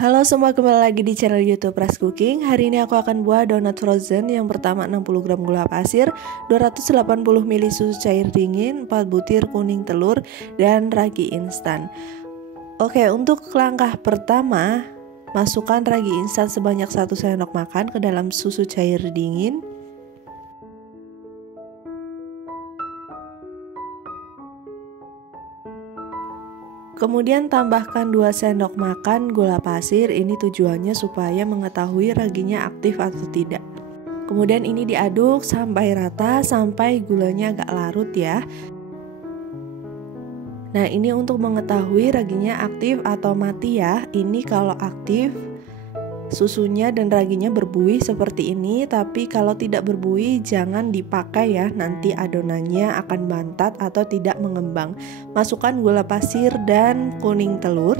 Halo semua, kembali lagi di channel YouTube Ras Cooking. Hari ini aku akan buat donat frozen. Yang pertama 60 gram gula pasir, 280 ml susu cair dingin, 4 butir kuning telur, dan ragi instan. Oke, untuk langkah pertama, masukkan ragi instan sebanyak 1 sendok makan ke dalam susu cair dingin. Kemudian tambahkan 2 sendok makan gula pasir. Ini tujuannya supaya mengetahui raginya aktif atau tidak. Kemudian ini diaduk sampai rata, sampai gulanya agak larut ya. Nah, ini untuk mengetahui raginya aktif atau mati ya. Ini kalau aktif, susunya dan raginya berbuih seperti ini, tapi kalau tidak berbuih jangan dipakai ya, nanti adonannya akan bantat atau tidak mengembang. Masukkan gula pasir dan kuning telur.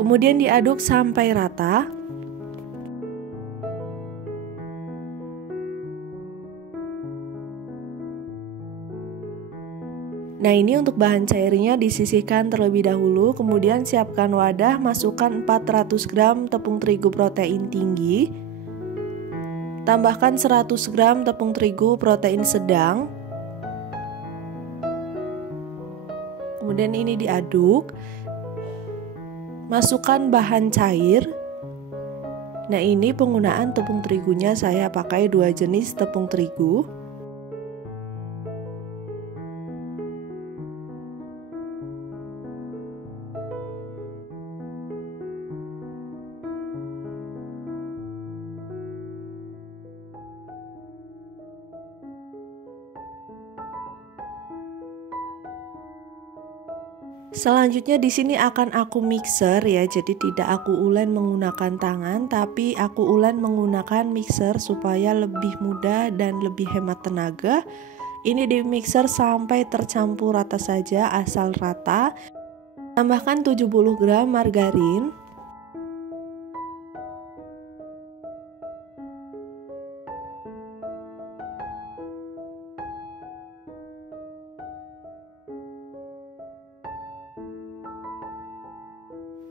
Kemudian diaduk sampai rata. Nah, ini untuk bahan cairnya disisihkan terlebih dahulu. Kemudian siapkan wadah, masukkan 400 gram tepung terigu protein tinggi. Tambahkan 100 gram tepung terigu protein sedang. Kemudian ini diaduk. Masukkan bahan cair. Nah, ini penggunaan tepung terigunya saya pakai 2 jenis tepung terigu. Selanjutnya di sini akan aku mixer ya, jadi tidak aku ulen menggunakan tangan, tapi aku ulen menggunakan mixer supaya lebih mudah dan lebih hemat tenaga. Ini di mixer sampai tercampur rata saja, asal rata. Tambahkan 70 gram margarin.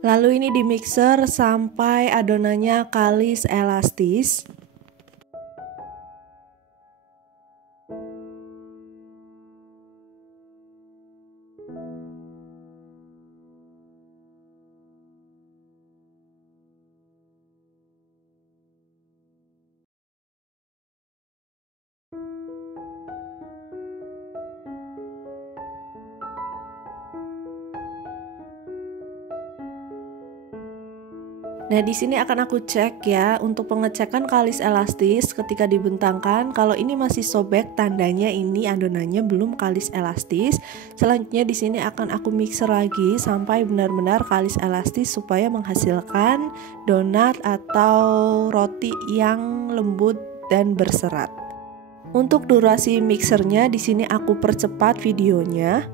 Lalu ini di mixer sampai adonannya kalis elastis. Nah, di sini akan aku cek ya, untuk pengecekan kalis elastis ketika dibentangkan. Kalau ini masih sobek, tandanya ini adonannya belum kalis elastis. Selanjutnya di sini akan aku mixer lagi sampai benar-benar kalis elastis supaya menghasilkan donat atau roti yang lembut dan berserat. Untuk durasi mixernya di sini aku percepat videonya.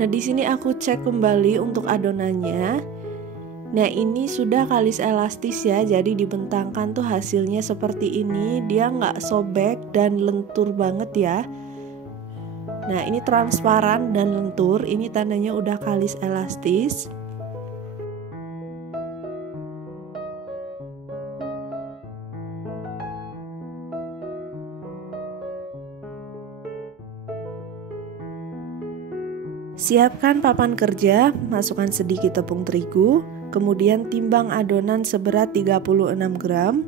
Nah, di sini aku cek kembali untuk adonannya. Nah, ini sudah kalis elastis ya, jadi dibentangkan tuh hasilnya seperti ini. Dia nggak sobek dan lentur banget ya. Nah, ini transparan dan lentur, ini tandanya udah kalis elastis. Siapkan papan kerja, masukkan sedikit tepung terigu, kemudian timbang adonan seberat 36 gram.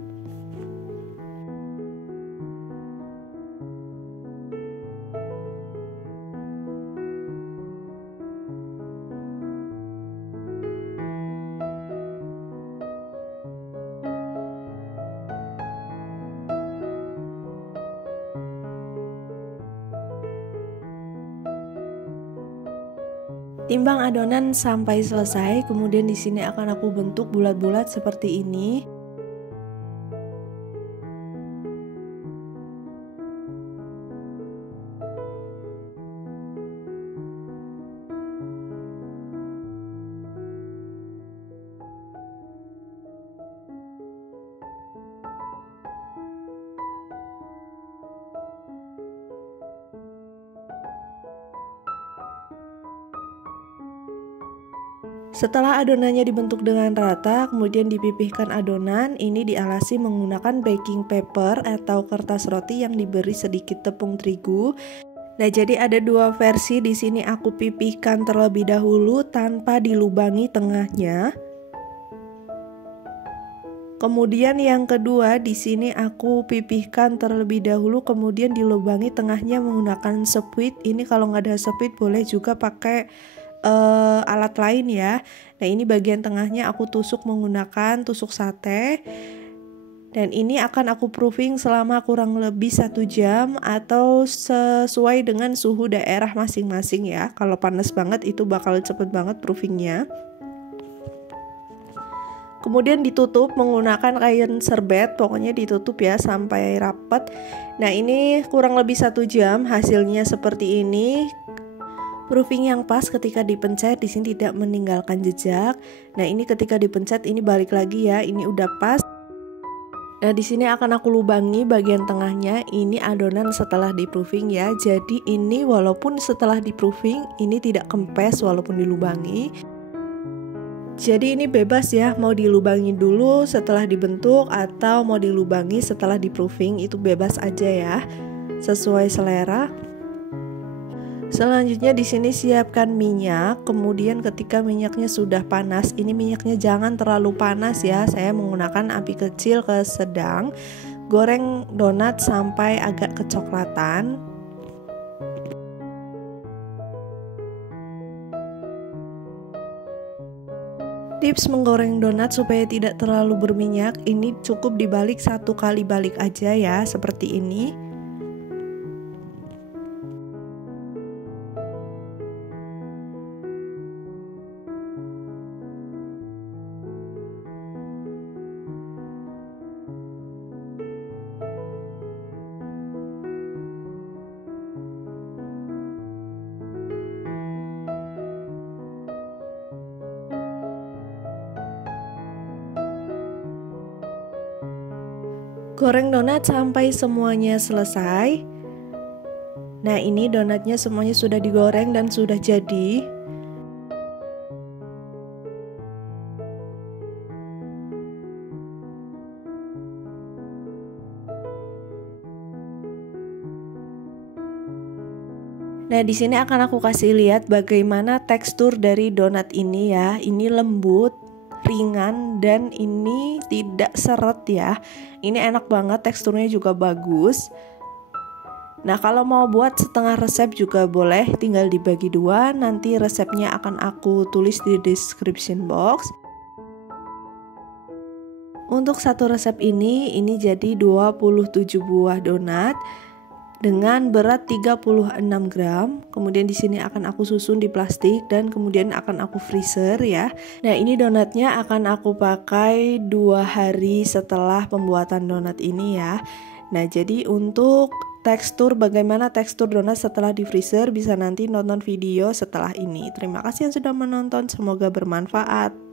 Timbang adonan sampai selesai, kemudian di sini akan aku bentuk bulat-bulat seperti ini. Setelah adonannya dibentuk dengan rata, kemudian dipipihkan adonan. Ini dialasi menggunakan baking paper atau kertas roti yang diberi sedikit tepung terigu. Nah, jadi ada dua versi. Di sini aku pipihkan terlebih dahulu tanpa dilubangi tengahnya. Kemudian yang kedua, di sini aku pipihkan terlebih dahulu, kemudian dilubangi tengahnya menggunakan sepuit. Ini kalau nggak ada sepuit boleh juga pakai alat lain ya. Nah, ini bagian tengahnya aku tusuk menggunakan tusuk sate. Dan ini akan aku proofing selama kurang lebih 1 jam atau sesuai dengan suhu daerah masing-masing ya. Kalau panas banget itu bakal cepet banget proofingnya. Kemudian ditutup menggunakan kain serbet, pokoknya ditutup ya sampai rapat. Nah, ini kurang lebih 1 jam, hasilnya seperti ini. Proofing yang pas ketika dipencet, di sini tidak meninggalkan jejak. Nah, ini ketika dipencet ini balik lagi ya, ini udah pas. Nah, di sini akan aku lubangi bagian tengahnya. Ini adonan setelah di-proofing ya. Jadi ini walaupun setelah di-proofing ini tidak kempes walaupun dilubangi. Jadi ini bebas ya, mau dilubangi dulu setelah dibentuk atau mau dilubangi setelah di-proofing, itu bebas aja ya. Sesuai selera. Selanjutnya di sini siapkan minyak. Kemudian ketika minyaknya sudah panas, ini minyaknya jangan terlalu panas ya. Saya menggunakan api kecil ke sedang. Goreng donat sampai agak kecoklatan. Tips menggoreng donat supaya tidak terlalu berminyak, ini cukup dibalik 1 kali balik aja ya, seperti ini. Goreng donat sampai semuanya selesai. Nah, ini donatnya semuanya sudah digoreng dan sudah jadi. Nah, di sini akan aku kasih lihat bagaimana tekstur dari donat ini ya. Ini lembut, ringan, dan ini tidak seret ya. Ini enak banget, teksturnya juga bagus. Nah, kalau mau buat setengah resep juga boleh, tinggal dibagi 2. Nanti resepnya akan aku tulis di description box. Untuk satu resep ini jadi 27 buah donat dengan berat 36 gram. Kemudian di sini akan aku susun di plastik dan kemudian akan aku freezer ya. Nah, ini donatnya akan aku pakai 2 hari setelah pembuatan donat ini ya. Nah, jadi untuk bagaimana tekstur donat setelah di freezer bisa nanti nonton video setelah ini. Terima kasih yang sudah menonton, semoga bermanfaat.